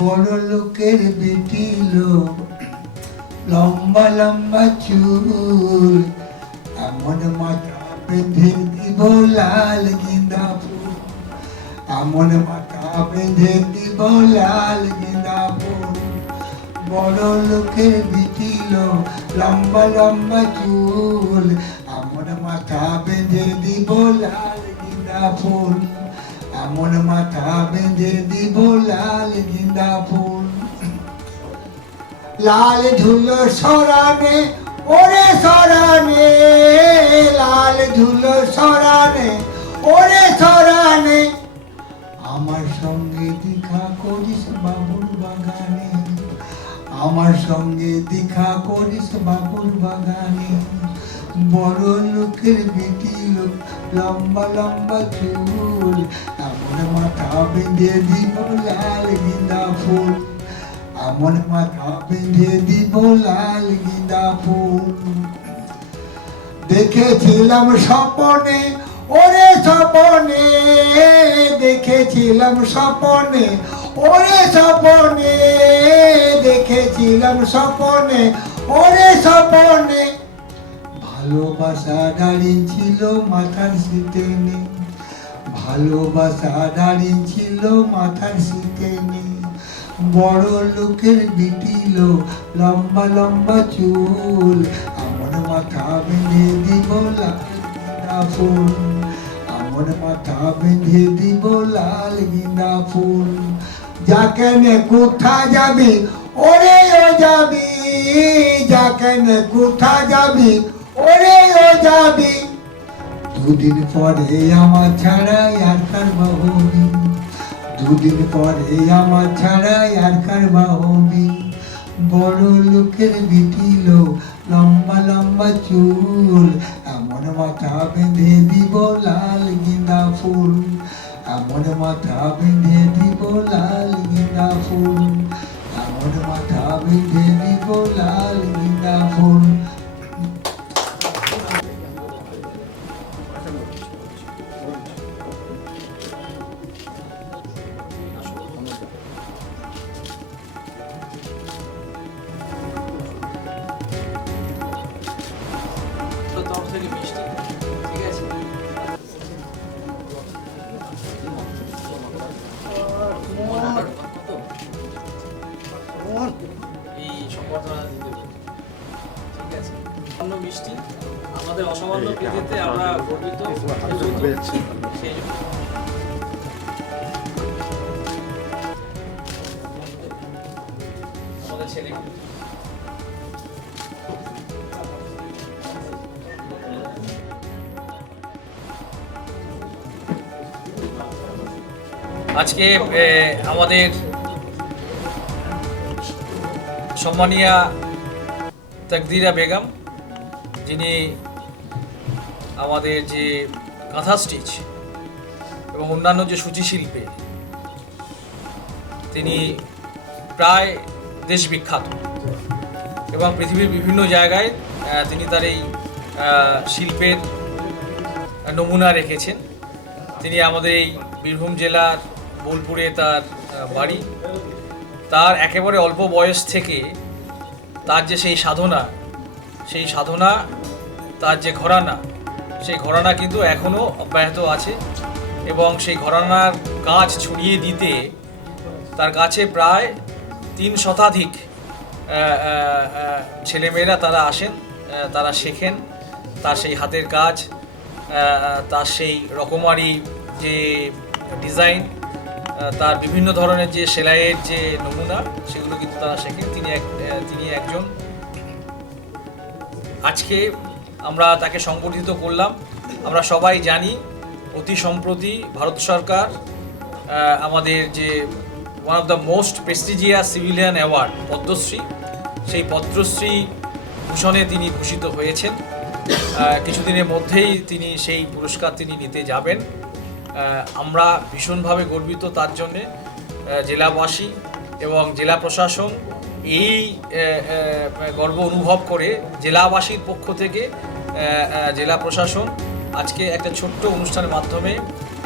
বড় লোকের বেটি লোক লম্বা লম্বা চুল। এমন মাথা বেঁধে দিব লাল গিন্দা ফুল। এমন মাথা বেঁধে দিব লাল গিন্দা ফুল। বড় লোকের বেটি লোক লম্বা লম্বা চুল। এমন মাথা বেঁধে দিব লাল গিন্দা ফুল। এমন মাথা বেঁধে দিব লাল গিন্দা ফুল লাল ধুলো সরানে ওরে সরানে লাল ধুলো সরানে ওরে সরানে আমার সঙ্গে দেখা করিস বাবুর বাগানে, আমার সঙ্গে দেখা করিস বাবুর বাগানে। বড় লোকের বেটি লোক, লম্বা লম্বা চুল এমন মাথা লাল গিন্দা ফুল দেখেছিলাম স্বপনে ওরে স্বপনে দেখেছিলাম স্বপনে ওরে স্বপনে দেখেছিলাম স্বপনে ওরে স্বপনে ভালোবাসা দাঁড়িয়ে ছিল মাথার শীতে নেই ভালোবাসা দাঁড়িয়ে ছিল মাথার শীতে বড় লোকের বিটিল, লম্বা লম্বা চুল। আমার মাথা বেঁধে দিব লাল ফুল। আমার মাথা বেঁধে দিব লাল গিন্দা ফুল। যাকেনে কোথা যাবি? ওরে ও যাবি। যাকেনে কোথা যাবি? ওরে ও যাবি। দুদিন পরে আমার ছাড়া আর কার বাহবি দুদিন পরে আমার ছাড়া আর কার বাহবি বড় লোকের বিটিল, লম্বা লম্বা চুল, এমন মাথা বেঁধে দিব লাল গিন্দা ফুল। এমন মাথা বেঁধে দিব লাল গিন্দা ফুল। এমন মাথা বেঁধে দিব লাল গিন্দা ফুল। ছেলে আজকে আমাদের সম্মানিয়া তাকদিরা বেগম, যিনি আমাদের যে কাঁথা স্টিচ এবং অন্যান্য যে সূচি শিল্পে তিনি প্রায় দেশ বিখ্যাত এবং পৃথিবীর বিভিন্ন জায়গায় তিনি তার এই শিল্পের নমুনা রেখেছেন। তিনি আমাদের এই বীরভূম জেলার বোলপুরে তার বাড়ি। তার একেবারে অল্প বয়স থেকে তার যে সেই সাধনা সেই সাধনা, তার যে ঘরানা, সেই ঘরানা কিন্তু এখনও অব্যাহত আছে এবং সেই ঘরানার কাজ ছড়িয়ে দিতে তার কাছে প্রায় তিন শতাধিক ছেলেমেয়েরা তারা আসেন তারা শেখেন, তার সেই হাতের কাজ তার সেই রকমারি যে ডিজাইন তার বিভিন্ন ধরনের যে সেলাইয়ের যে নমুনা, সেগুলো কিন্তু তারা শেখেন। তিনি এক তিনি একজন। আজকে আমরা তাকে সংগঠিত করলাম। আমরা সবাই জানি, অতি সম্প্রতি ভারত সরকার আমাদের যে one of the most prestigious civilian award Padmashri. সেই পদ্মশ্রী ভূষণে তিনি ভূষিত হয়েছেন। কিছুদিনের মধ্যেই তিনি সেই পুরস্কার তিনি নিতে যাবেন। আমরা ভীষণভাবে গর্বিত তার জন্যে জেলাবাসী এবং জেলা প্রশাসন এই গর্ব অনুভব করে জেলাবাসীর পক্ষ থেকে জেলা প্রশাসন আজকে একটা ছোট্ট অনুষ্ঠানের মাধ্যমে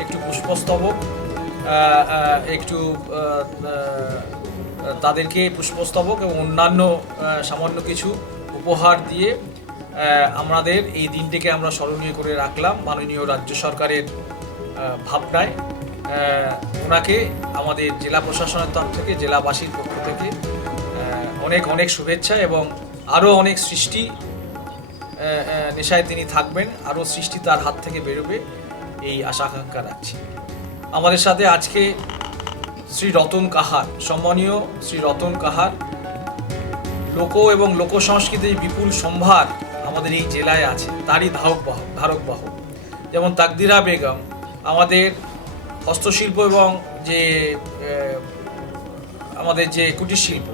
একটু পুষ্পস্তবক একটু তাদেরকে পুষ্পস্তবক এবং অন্যান্য সামান্য কিছু উপহার দিয়ে আমাদের এই দিনটিকে আমরা স্মরণীয় করে রাখলাম মাননীয় রাজ্য সরকারের ভাবনায়। ওনাকে আমাদের জেলা প্রশাসনের তরফ থেকে, জেলাবাসীর পক্ষ থেকে অনেক অনেক শুভেচ্ছা এবং আরও অনেক সৃষ্টি নেশায় তিনি থাকবেন, আরও সৃষ্টি তার হাত থেকে বেরোবে, এই আশা আকাঙ্ক্ষা রাখছি। আমাদের সাথে আজকে শ্রী রতন কাহার, সম্মানীয় শ্রী রতন কাহার। লোক এবং লোক সংস্কৃতির বিপুল সম্ভার আমাদের এই জেলায় আছে, তারই ধারক বাহক ধারক বাহক যেমন তাকদিরা বেগম, আমাদের হস্তশিল্প এবং যে আমাদের যে কুটির শিল্প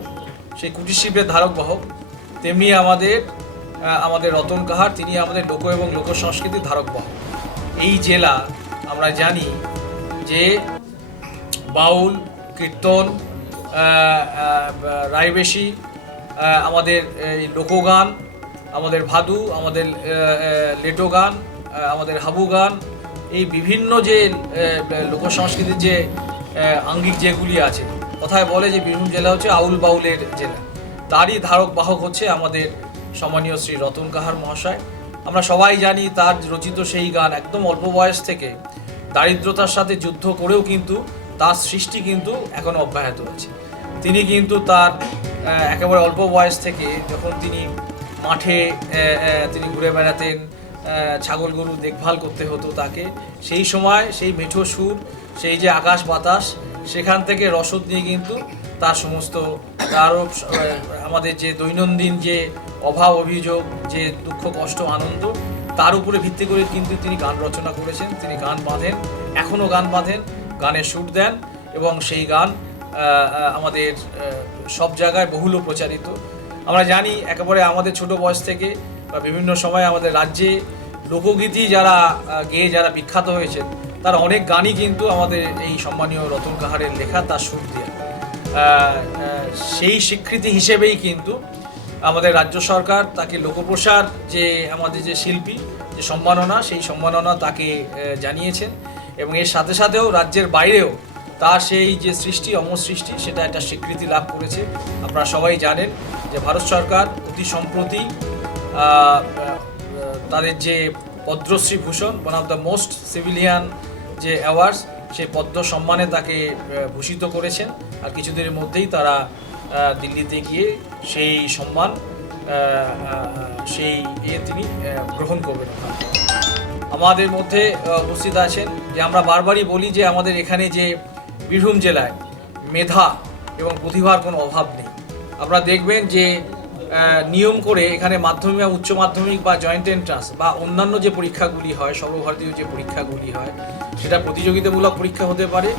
সেই কুটির শিল্পের ধারক বাহক তেমনি আমাদের আমাদের রতন কাহার, তিনি আমাদের লোক এবং লোক সংস্কৃতির ধারক বাহক এই জেলা আমরা জানি বাউল, কীর্তন রায়বেশি আমাদের এই লোকগান, আমাদের ভাদু, আমাদের লেটো গান আমাদের হাবু গান, এই বিভিন্ন যে লোক সংস্কৃতির যে আঙ্গিক যেগুলি আছে, কথায় বলে যে বীরভূম জেলা হচ্ছে আউল বাউলের জেলা। তারই ধারক বাহক হচ্ছে আমাদের সম্মানীয় শ্রী রতন কাহার মহাশয়। আমরা সবাই জানি তার রচিত সেই গান একদম অল্প বয়স থেকে দারিদ্রতার সাথে যুদ্ধ করেও কিন্তু তার সৃষ্টি কিন্তু এখনও অব্যাহত আছে তিনি কিন্তু তার একেবারে অল্প বয়স থেকে যখন তিনি মাঠে তিনি ঘুরে বেড়াতেন ছাগল গরু দেখভাল করতে হতো তাকে, সেই সময় সেই মেঠো সুর, সেই যে আকাশ বাতাস, সেখান থেকে রসদ নিয়ে কিন্তু তার সমস্ত, তারও আমাদের যে দৈনন্দিন যে অভাব, অভিযোগ, যে দুঃখ, কষ্ট, আনন্দ তার উপরে ভিত্তি করে কিন্তু তিনি গান রচনা করেছেন, তিনি গান বাঁধেন, এখনও গান বাঁধেন, গানের সুর দেন এবং সেই গান আমাদের সব জায়গায় বহুল প্রচারিত। আমরা জানি একেবারে আমাদের ছোট বয়স থেকে বা বিভিন্ন সময় আমাদের রাজ্যে লোকগীতি যারা গেয়ে যারা বিখ্যাত হয়েছেন, তার অনেক গানই কিন্তু আমাদের এই সম্মানীয় রতন কাহারের লেখা তার সুর দিয়ে। সেই স্বীকৃতি হিসেবেই কিন্তু আমাদের রাজ্য সরকার তাকে লোকপ্রসার যে আমাদের যে শিল্পী, যে সম্মাননা, সেই সম্মাননা তাকে জানিয়েছেন এবং এর সাথে সাথেও রাজ্যের বাইরেও তার সেই যে সৃষ্টি, অমর সৃষ্টি, সেটা একটা স্বীকৃতি লাভ করেছে। আপনারা সবাই জানেন যে ভারত সরকার অতি সম্প্রতি তাদের যে Padmashri Bhushan one of the most civilian যে অ্যাওয়ার্ডস সেই পদ্ম সম্মানে তাকে ভূষিত করেছেন। আর কিছুদিনের মধ্যেই তারা দিল্লিতে গিয়ে সেই সম্মান সেই ইয়ে তিনি গ্রহণ করবেন। আমাদের মধ্যে উপস্থিত আছেন যে আমরা বারবারই বলি যে আমাদের এখানে যে বীরভূম জেলায় মেধা এবং প্রতিভার কোনো অভাব নেই। আপনারা দেখবেন যে নিয়ম করে এখানে মাধ্যমিক বা উচ্চ মাধ্যমিক বা জয়েন্ট এন্ট্রান্স বা অন্যান্য যে পরীক্ষাগুলি হয়, সর্বভারতীয় যে পরীক্ষাগুলি হয়, সেটা প্রতিযোগিতামূলক পরীক্ষা হতে পারে,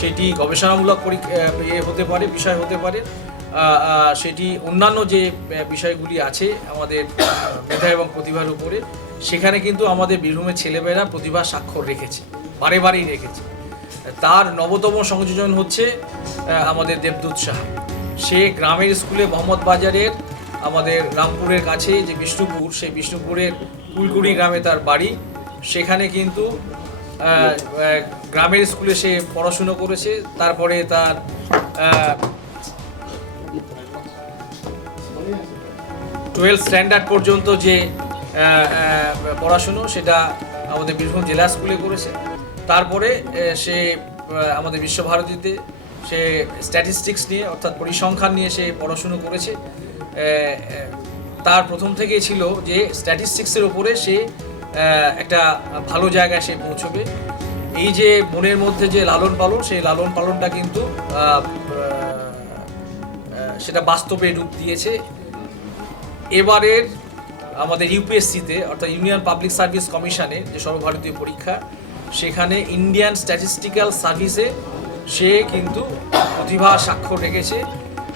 সেটি গবেষণামূলক পরীক্ষা ইয়ে হতে পারে, বিষয় হতে পারে। সেটি অন্যান্য যে বিষয়গুলি আছে আমাদের মেধা এবং প্রতিভার উপরে, সেখানে কিন্তু আমাদের বীরভূমের ছেলেমেয়েরা প্রতিভা স্বাক্ষর রেখেছে, বারে বারেই রেখেছে। তার নবতম সংযোজন হচ্ছে আমাদের দেবদূত সাহা সে গ্রামের স্কুলে মোহাম্মদ বাজারের, আমাদের রামপুরের কাছে যে বিষ্ণুপুর, সেই বিষ্ণুপুরের কুলকুড়ি গ্রামে তার বাড়ি। সেখানে কিন্তু গ্রামের স্কুলে সে পড়াশুনো করেছে, তারপরে তার টুয়েলভ স্ট্যান্ডার্ড পর্যন্ত যে পড়াশুনো, সেটা আমাদের বীরভূম জেলা স্কুলে করেছে। তারপরে সে আমাদের বিশ্বভারতীতে সে স্ট্যাটিস্টিক্স নিয়ে, অর্থাৎ পরিসংখ্যান নিয়ে সে পড়াশুনো করেছে। তার প্রথম থেকেই ছিল যে স্ট্যাটিস্টিক্সের ওপরে সে একটা ভালো জায়গায় সে পৌঁছবে। এই যে মনের মধ্যে যে লালন পালন, সেই লালন পালনটা কিন্তু সেটা বাস্তবে রূপ দিয়েছে। এবারের আমাদের ইউপিএসসিতে অর্থাৎ ইউনিয়ন পাবলিক সার্ভিস কমিশনে যে সর্বভারতীয় পরীক্ষা, সেখানে ইন্ডিয়ান স্ট্যাটিস্টিক্যাল সার্ভিসে সে কিন্তু প্রতিভা স্বাক্ষর রেখেছে।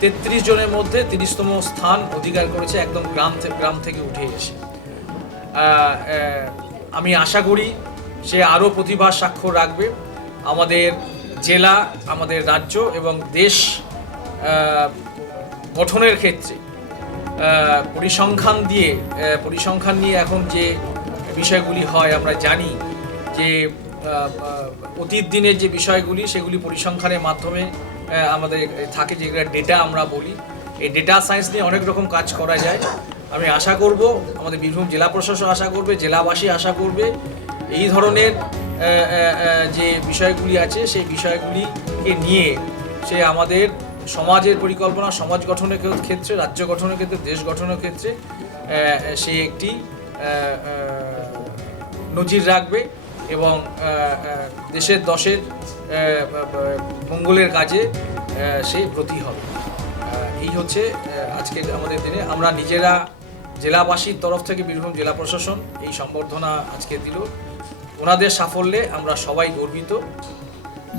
তেত্রিশ জনের মধ্যে তিরিশতম স্থান অধিকার করেছে একদম গ্রাম থেকে গ্রাম থেকে উঠে এসে। আমি আশা করি সে আরও প্রতিভা স্বাক্ষর রাখবে। আমাদের জেলা, আমাদের রাজ্য এবং দেশ গঠনের ক্ষেত্রে। পরিসংখ্যান দিয়ে পরিসংখ্যান নিয়ে এখন যে বিষয়গুলি হয়, আমরা জানি যে অতীত দিনের যে বিষয়গুলি, সেগুলি পরিসংখ্যানের মাধ্যমে আমাদের থাকে যেগুলো ডেটা আমরা বলি। এই ডেটা সায়েন্স নিয়ে অনেক রকম কাজ করা যায়। আমি আশা করব, আমাদের বীরভূম জেলা প্রশাসন আশা করবে, জেলাবাসী আশা করবে, এই ধরনের যে বিষয়গুলি আছে, সেই বিষয়গুলিকে নিয়ে সে আমাদের সমাজের পরিকল্পনা সমাজ গঠনের ক্ষেত্রে রাজ্য গঠনের ক্ষেত্রে দেশ গঠনের ক্ষেত্রে সে একটি নজির রাখবে এবং দেশের দশের মঙ্গলের কাজে সে ব্রতী হবে। এই হচ্ছে আহ, আজকের আমাদের দিনে। আমরা নিজেরা জেলাবাসীর তরফ থেকে বীরভূম জেলা প্রশাসন এই সম্বর্ধনা আজকে দিল। ওনাদের সাফল্যে আমরা সবাই গর্বিত।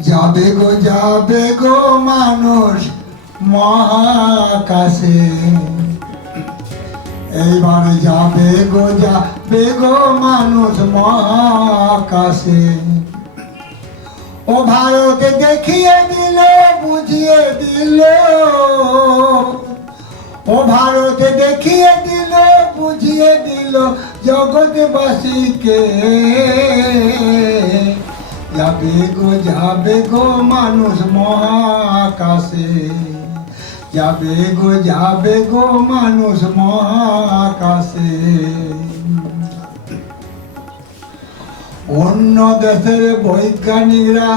যাবে গো যাবে গো মানুষ মহাকাশে। এইবার যাবে গো যাবে গো মানুষ মহাকাশে। ও ভারত দেখিয়ে দিল, বুঝিয়ে দিল। ও ভারত দেখিয়ে দিল, বুঝিয়ে দিল জগৎবাসীকে। যাবে গো যাবে গো মানুষ মহাকাশে যাবে গো যাবে গো মানুষ মহাকাশে অন্য দেশের বৈজ্ঞানিকরা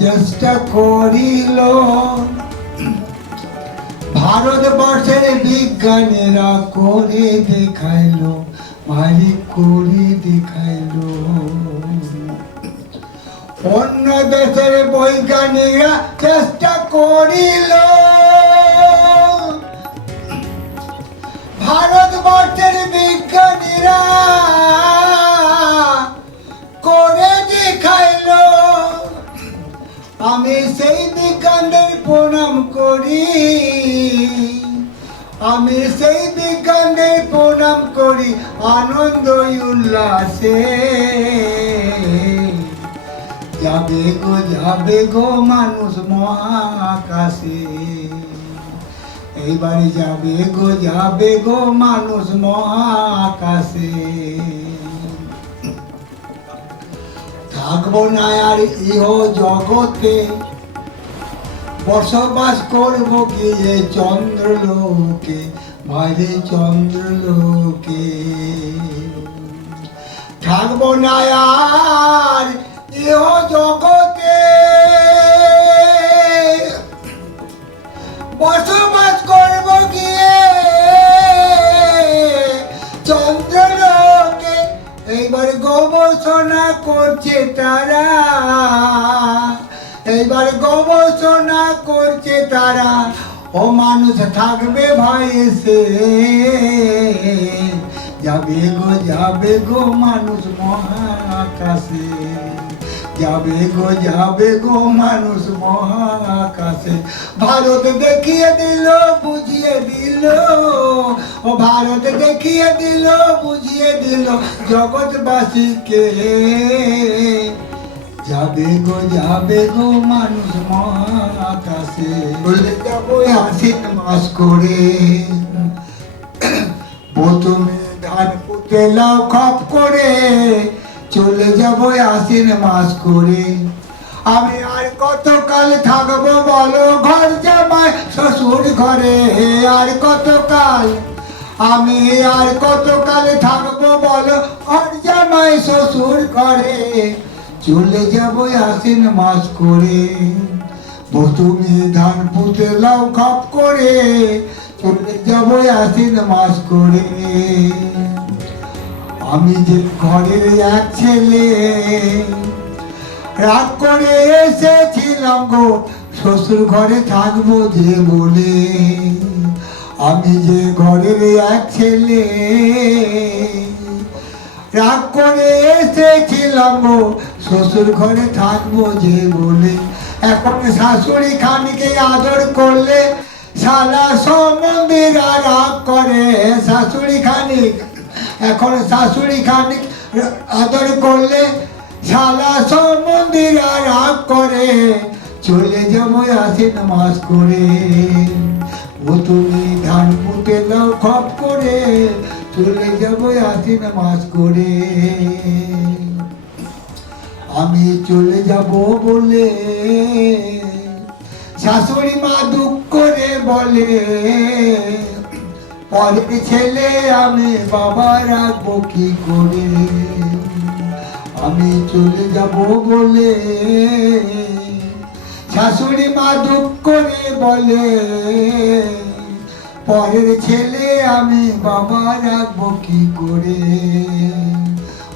চেষ্টা করিল। ভারতবর্ষের বিজ্ঞানীরা করে দেখাইলো ভারী করে দেখাইলো। অন্য দেশের বৈজ্ঞানিকরা চেষ্টা করিল। ভারতবর্ষের বিজ্ঞানীরা করে দেখাইলো। আমি সেই বিজ্ঞানের প্রণাম করি। আমি সেই বিজ্ঞানের প্রণাম করি। আনন্দ উল্লাসে। যাবে গো যাবে গো মানুষ মহাকাশে। এইবারে যাবে গো যাবে গো মানুষ মহাকাশে। থাকব না আর ইহ জগতে। বসবাস করব গিয়ে চন্দ্রলোকে বাইরে চন্দ্রলোকে। থাকব না আর ইহ জগতে। বসবাস করব গিয়ে। চন্দ্রলোকে এইবার গবেষণা করছে তারা। এইবার গবেষণা করছে তারা। ও মানুষ থাকবে ভাই এসে। যাবে গো যাবে গো মানুষ মহাকাশে। যাবে গো যাবে গো মানুষ মহাকাশে। ভারত দেখিয়ে দিল বুঝিয়ে দিল। ও ভারত দেখিয়ে দিল বুঝিয়ে দিল জগৎবাসীকে। যাবে গো যাবে গো মানুষ মহাকাশে। বলে যাব আশ্বিন মাস করে। প্রথমে ধান পুঁতে লাউ খপ করে। চলে যাব আশ্বিন মাস করে। আমি আর কতকাল থাকব বলো, ঘর জামাই শ্বশুর ঘরে? হে আর কতকাল? আমি আর কতকাল থাকব বলো, ঘর জামাই শ্বশুর ঘরে? চলে যাব আশ্বিন মাস করে। প্রথমে ধান পুঁতে লাউ খপ করে, চলে যাব আসিন মাস করে। আমি যে ঘরের এক ছেলে, রাগ করে এসেছিলাম গো, শ্বশুর ঘরে থাকব যে বলে। আমি যে ঘরের এক ছেলে, রাগ করে এসেছিলাম গো, শ্বশুর ঘরে থাকব যে বলে। এখন শাশুড়ি খানিকে আদর করলে সালা সম্বন্ধীরা রাগ করে শাশুড়ি খানিক। এখন শাশুড়ি খানিক আদর করলে শালা সম্বন্ধীরা রাগ করে। চলে যাব আশ্বিন নামাজ করে ও তুমি ধান পুঁতে দাও খপ করে। চলে যাব আশ্বিন নামাজ করে আমি চলে যাব বলে শাশুড়ি মা দুঃখ করে বলে। পরের ছেলে আমি বাবা রাখব কি করে? আমি চলে যাব বলে শাশুড়ি মা দুঃখ করে বলে, পরের ছেলে আমি বাবা রাখব কি করে?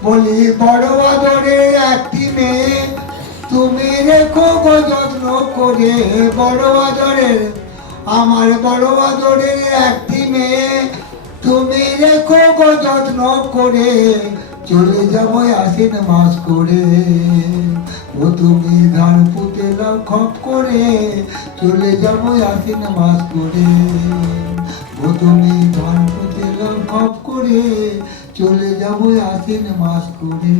বলি, বড় আদরের একটি মেয়ে, তুমি রেখো যত্ন করে, বড় আদরের আমার বড় আদরের একটি মেয়ে, তুমি রেখো গো যত্ন করে, চলে যাব আশ্বিন মাস করে। ও তুমি ধান পুঁতে খপ করে, চলে যাব আশ্বিন মাস করে। ও তুমি ধান পুঁতে খপ করে, চলে যাব আশ্বিন মাস করে।